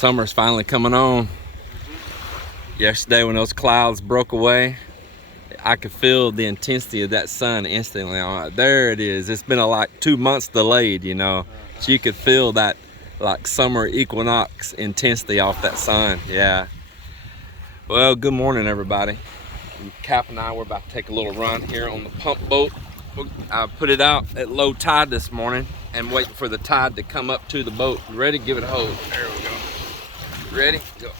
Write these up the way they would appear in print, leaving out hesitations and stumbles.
Summer's finally coming on. Yesterday when those clouds broke away, I could feel the intensity of that sun instantly. I'm like, there it is. It's been like 2 months delayed, you know. So you could feel that like summer equinox intensity off that sun. Yeah. Well, good morning, everybody. Cap and I, we're about to take a little run here on the pump boat. I put it out at low tide this morning and waiting for the tide to come up to the boat. Ready? Give it a hold. There we go. Ready? Go.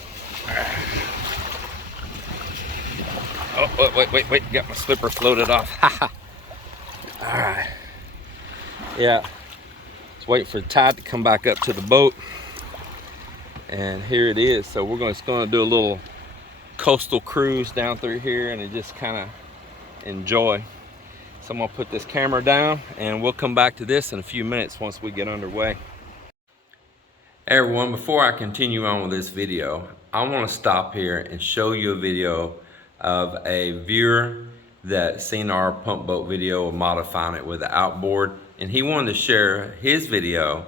Oh, wait. Got my slipper floated off. All right. Yeah. Just waiting for the tide to come back up to the boat. And here it is. So we're just going to do a little coastal cruise down through here and just kind of enjoy. So I'm going to put this camera down and we'll come back to this in a few minutes once we get underway. Hey everyone, before I continue on with this video, I want to stop here and show you a video of a viewer that seen our pump boat video of modifying it with an outboard, and he wanted to share his video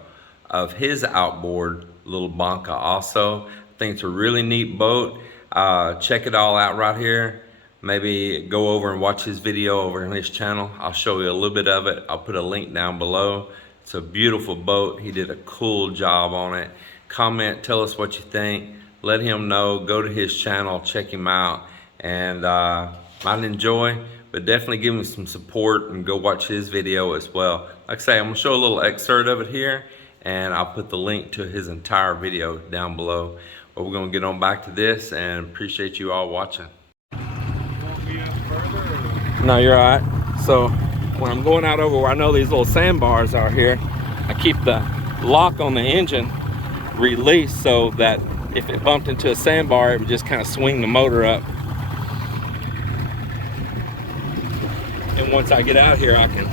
of his outboard little Bangka also. I think it's a really neat boat. Check it all out right here. Maybe go over and watch his video over on his channel. I'll show you a little bit of it. I'll put a link down below. It's a beautiful boat. He did a cool job on it. Comment, tell us what you think. Let him know. Go to his channel, check him out, and might enjoy, but definitely give him some support and go watch his video as well. Like I say, I'm gonna show a little excerpt of it here, and I'll put the link to his entire video down below. But we're gonna get on back to this, and appreciate you all watching. No, you're all right. So when I'm going out over where I know these little sandbars are here, I keep the lock on the engine released so that if it bumped into a sandbar, it would just kind of swing the motor up. And once I get out here, I can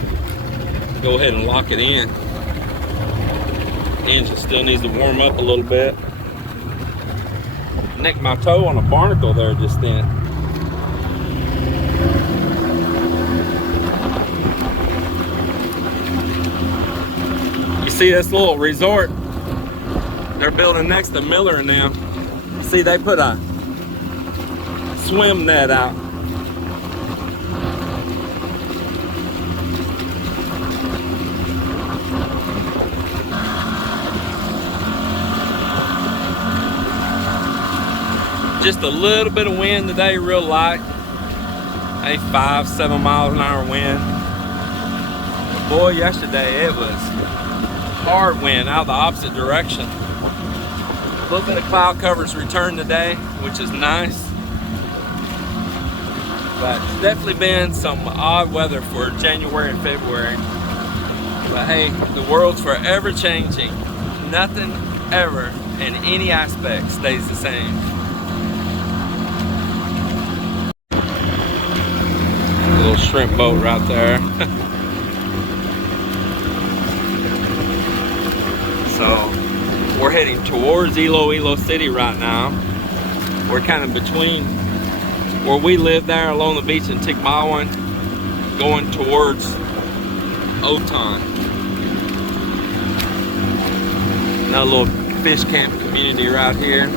go ahead and lock it in. The engine still needs to warm up a little bit. Nicked my toe on a barnacle there just then. You see this little resort they're building next to Miller now? See, they put a swim net out. Just a little bit of wind today, real light. Maybe 5-7 miles an hour wind. But boy, yesterday it was hard wind out the opposite direction. A little bit of cloud cover's returned today, which is nice. But it's definitely been some odd weather for January and February. But hey, the world's forever changing. Nothing ever in any aspect stays the same. A little shrimp boat right there. So we're heading towards Iloilo City right now. We're kind of between where we live there along the beach in Tikbawan, going towards Otan. Another little fish camp community right here.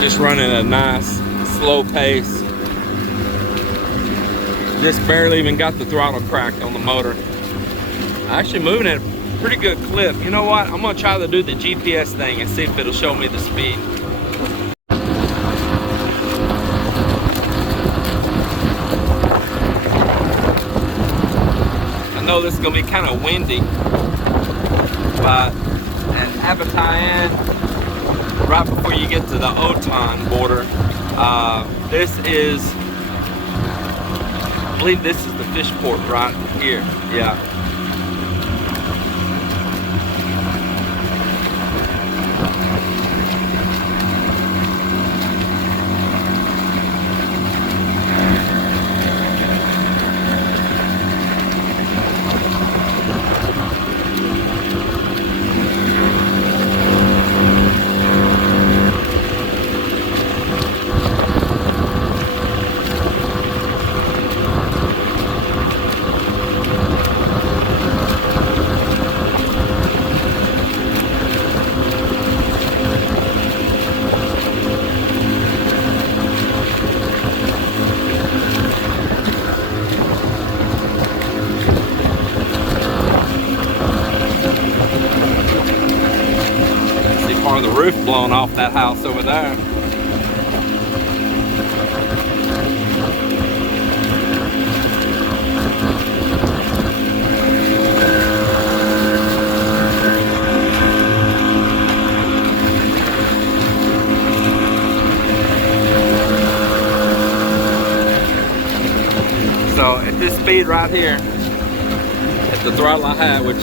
Just running a nice slow pace. Just barely even got the throttle cracked on the motor. Actually moving at a pretty good clip. You know what? I'm gonna try to do the GPS thing and see if it'll show me the speed. I know this is gonna be kind of windy, but at Abatayan, right before you get to the Otan border, this is, I believe this is the fish port right here. Yeah. blowing off that house over there. So at this speed right here, at the throttle I had, which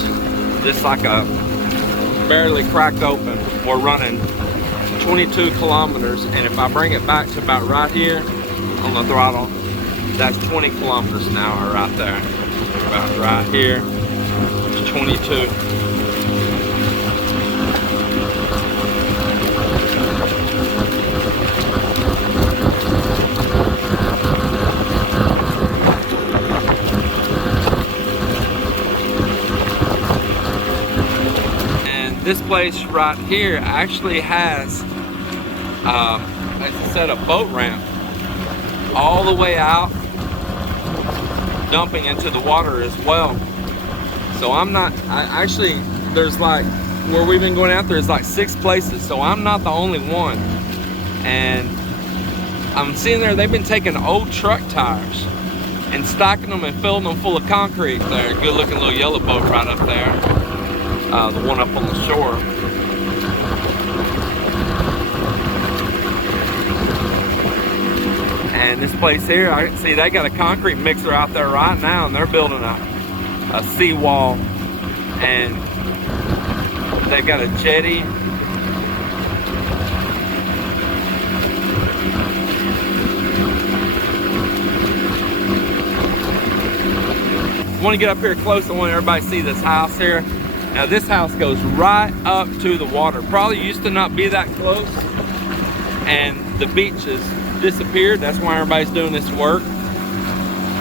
just like a barely cracked open, we're running 22 kilometers. And if I bring it back to about right here on the throttle, that's 20 kilometers an hour right there. About right here, it's 22. This place right here actually has, as I said, a boat ramp all the way out, dumping into the water as well. So actually, there's like, where we've been going out, there's like 6 places, so I'm not the only one. And I'm seeing there, they've been taking old truck tires and stacking them and filling them full of concrete there. Good looking little yellow boat right up there. The one up on the shore. And this place here, I see they got a concrete mixer out there right now, and they're building a seawall, and they've got a jetty. I want to get up here close. I want everybody to see this house here. Now this house goes right up to the water. Probably used to not be that close, and the beach has disappeared. That's why everybody's doing this work.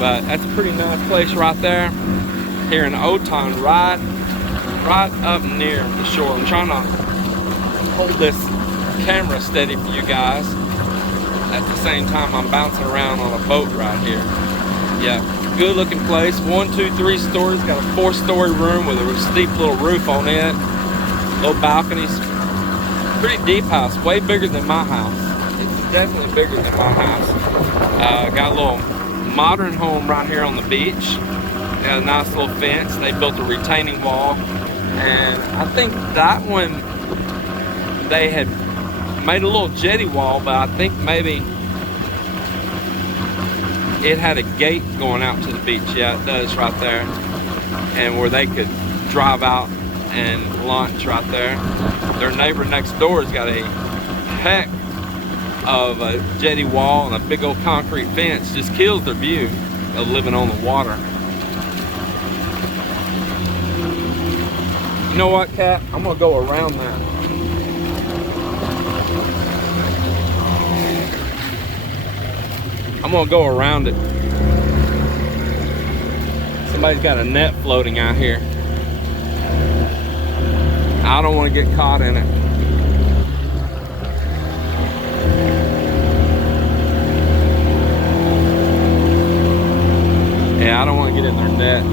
But that's a pretty nice place right there, here in Oton, right up near the shore. I'm trying to hold this camera steady for you guys. At the same time, I'm bouncing around on a boat right here. Yeah. Good looking place. 1, 2, 3 stories. Got a 4-story room with a steep little roof on it. Little balconies. Pretty deep house. Way bigger than my house. It's definitely bigger than my house. Got a little modern home right here on the beach. Got a nice little fence. They built a retaining wall. And I think that one, they had made a little jetty wall, but I think maybe it had a gate going out to the beach. Yeah, it does right there. And where they could drive out and launch right there. Their neighbor next door has got a heck of a jetty wall and a big old concrete fence. Just kills their view of living on the water. You know what, Kat? I'm gonna go around that. I'm gonna go around it. Somebody's got a net floating out here. I don't want to get caught in it. Yeah, I don't want to get in their net.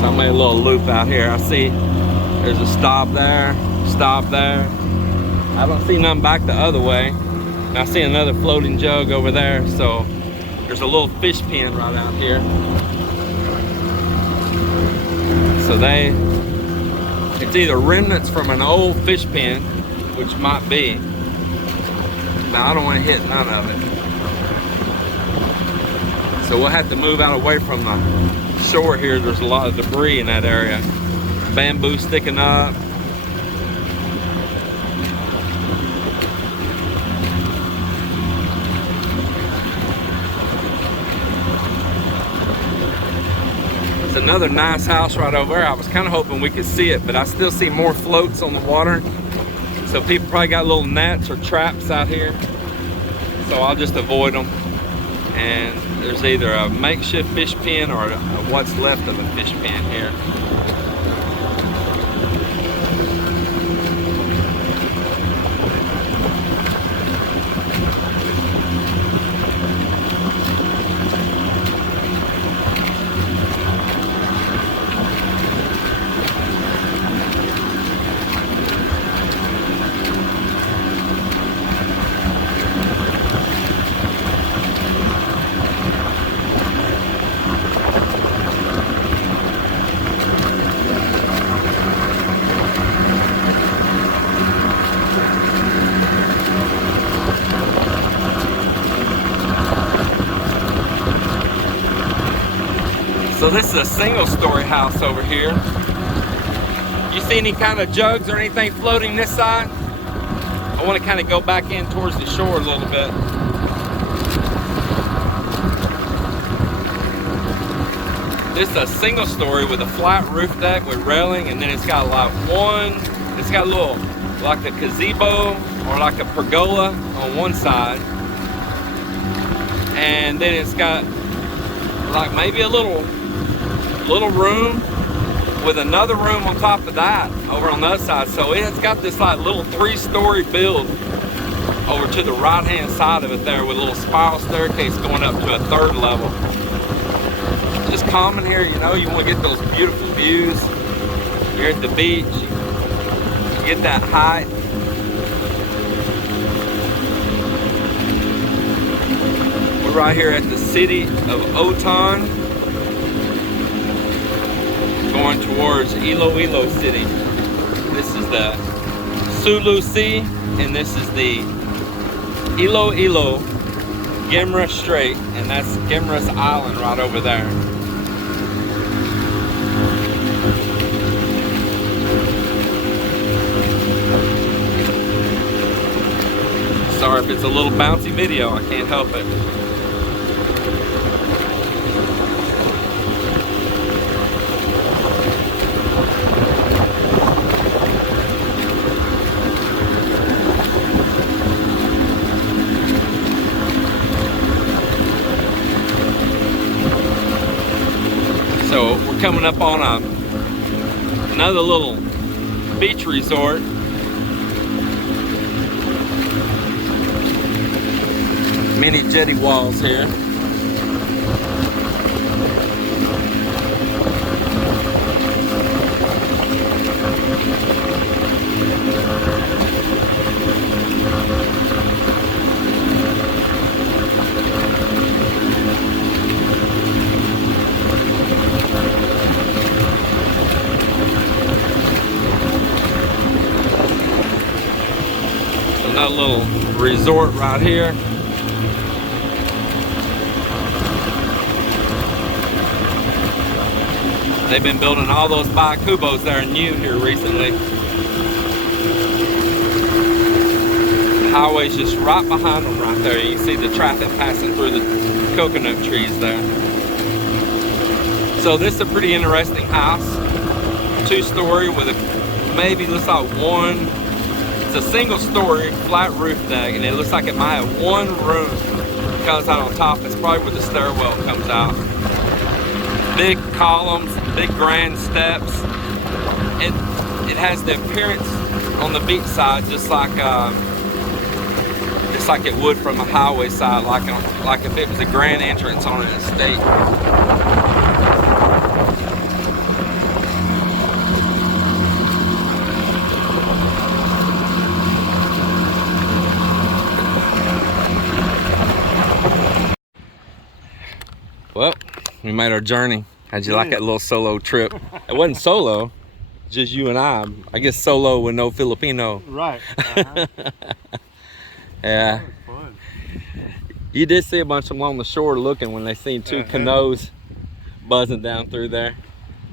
So I made a little loop out here. I see there's a stop there, stop there. I don't see nothing back the other way. I see another floating jug over there, so there's a little fish pen right out here. So it's either remnants from an old fish pen, which might be. Now I don't want to hit none of it. So we'll have to move out away from the shore here. There's a lot of debris in that area. Bamboo sticking up. Another nice house right over there. I was kind of hoping we could see it, but I still see more floats on the water. So people probably got little nets or traps out here. So I'll just avoid them. And there's either a makeshift fish pen or what's left of a fish pen here. So this is a single story house over here. You see any kind of jugs or anything floating this side? I want to kind of go back in towards the shore a little bit. This is a single story with a flat roof deck with railing, and then it's got like it's got a little, like a gazebo or like a pergola on one side. And then it's got like maybe a little room with another room on top of that over on the other side. So it's got this like little 3-story build over to the right hand side of it there with a little spiral staircase going up to a 3rd level. Just common here, you know, you want to get those beautiful views. You're at the beach, you get that height. We're right here at the city of Oton, going towards Iloilo City. This is the Sulu Sea, and this is the Iloilo Gemra Strait, and that's Gemra's Island right over there. Sorry if it's a little bouncy video, I can't help it. So we're coming up on another little beach resort. Mini jetty walls here. Another little resort right here. They've been building all those Bakubos that are new here recently. The highway's just right behind them right there. You can see the traffic passing through the coconut trees there. So this is a pretty interesting house. 2-story with a, maybe looks like one, it's a single story flat roof deck, and it looks like it might have one room that comes out on top. It's probably where the stairwell comes out. Big columns, big grand steps. It has the appearance on the beach side just like it would from a highway side, like if it was a grand entrance on an estate. Well, we made our journey. How'd you like that little solo trip? It wasn't solo, just you and I guess solo with no Filipino. Right. Yeah. Fun. You did see a bunch of them on the shore looking when they seen 2 canoes buzzing down through there.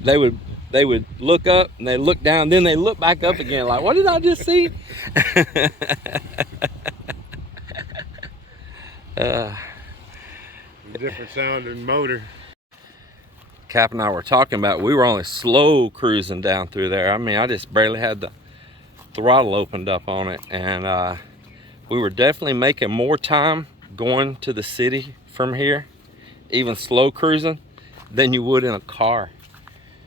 They would look up and they look down, then they look back up again like, what did I just see? Different sounding motor. Cap and I were talking about, we were only slow cruising down through there. I mean, I just barely had the throttle opened up on it, and we were definitely making more time going to the city from here, even slow cruising, than you would in a car.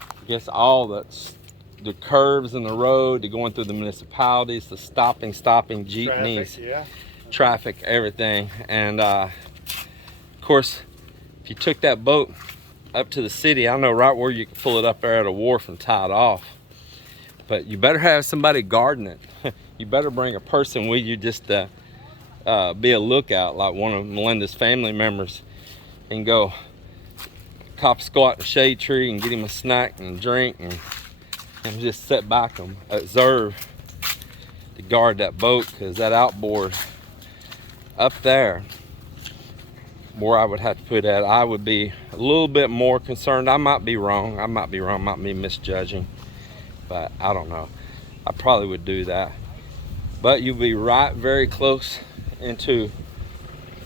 I guess all the curves in the road, the going through the municipalities, the stopping jeepneys, traffic, everything. And of course, if you took that boat up to the city, I know right where you can pull it up there at a wharf and tie it off. But you better have somebody guarding it. You better bring a person with you just to be a lookout, like one of Melinda's family members, and go cop squat in a shade tree and get him a snack and drink and just sit back and observe to guard that boat, because that outboard up there where I would have to put at. I would be a little bit more concerned. I might be wrong. I might be misjudging, but I don't know. I probably would do that. But you'll be right very close into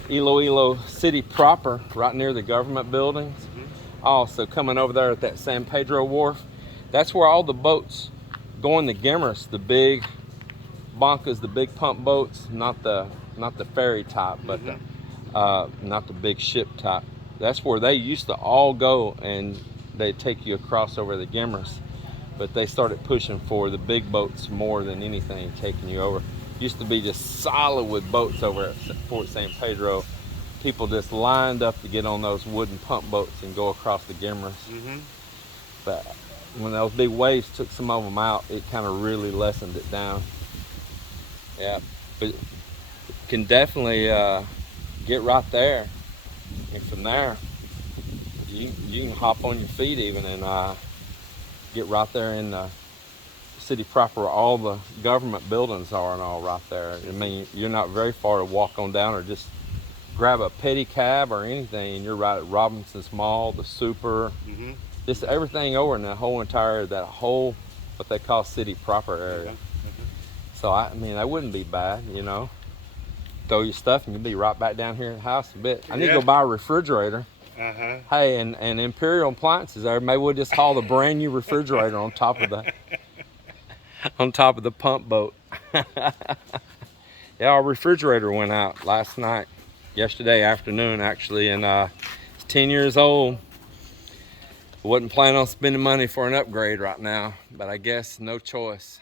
Iloilo city proper, right near the government buildings. Also coming over there at that San Pedro wharf, that's where all the boats going to Gimmers, the big Bankas, the big pump boats, not the ferry type, but not the big ship type. That's where they used to all go, and they'd take you across over the Gimmers. But they started pushing for the big boats more than anything, taking you over. Used to be just solid with boats over at Fort San Pedro. People just lined up to get on those wooden pump boats and go across the Gimmers. But when those big waves took some of them out, it kind of really lessened it down. Yeah, but can definitely get right there, and from there you can hop on your feet even and get right there in the city proper where all the government buildings are and all right there. I mean, you're not very far to walk on down, or just grab a pedicab or anything, and you're right at Robinson's Mall, the Super, just everything over in that whole entire, that whole what they call city proper area. So I mean, that wouldn't be bad, you know. Throw your stuff and you'll be right back down here at the house a bit. I need to go buy a refrigerator. Hey, and Imperial Appliances there. Maybe we'll just haul the brand new refrigerator on top of the pump boat. Yeah, our refrigerator went out yesterday afternoon actually, and it's 10 years old. Wasn't planning on spending money for an upgrade right now, but I guess no choice.